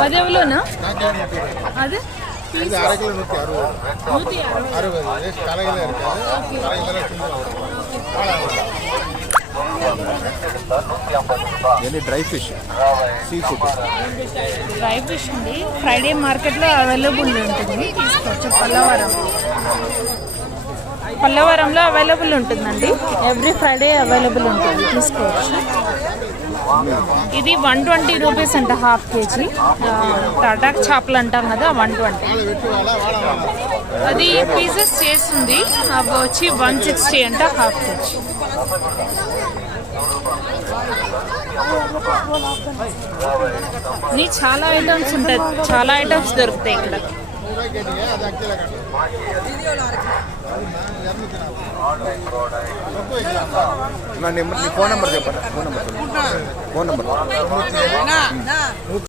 అదేవలోనా அது dry fish sea food dry fish అండి. Friday మార్కెట్లో అవైలబుల్ ఉంటుంది, తీసుకోవచ్చు. పల్లవరంలో అవైలబుల్ ఉంటుందండి. ఎవ్రీ ఫ్రైడే అవైలబుల్ ఉంటుంది, తీసుకోవచ్చు. ఇది 120 రూపీస్ అంట హాఫ్ కేజీ. టాటా చేపలు అంటాం కదా, 120. అది పీసెస్ చేస్తుంది, అవి వచ్చి 160 అంట హాఫ్ కేజీ. నీ చాలా ఐటమ్స్ ఉంటాయి, చాలా ఐటమ్స్ దొరుకుతాయి ఇక్కడ. ఫోన్ నెంబర్ చెప్పండి. Phone number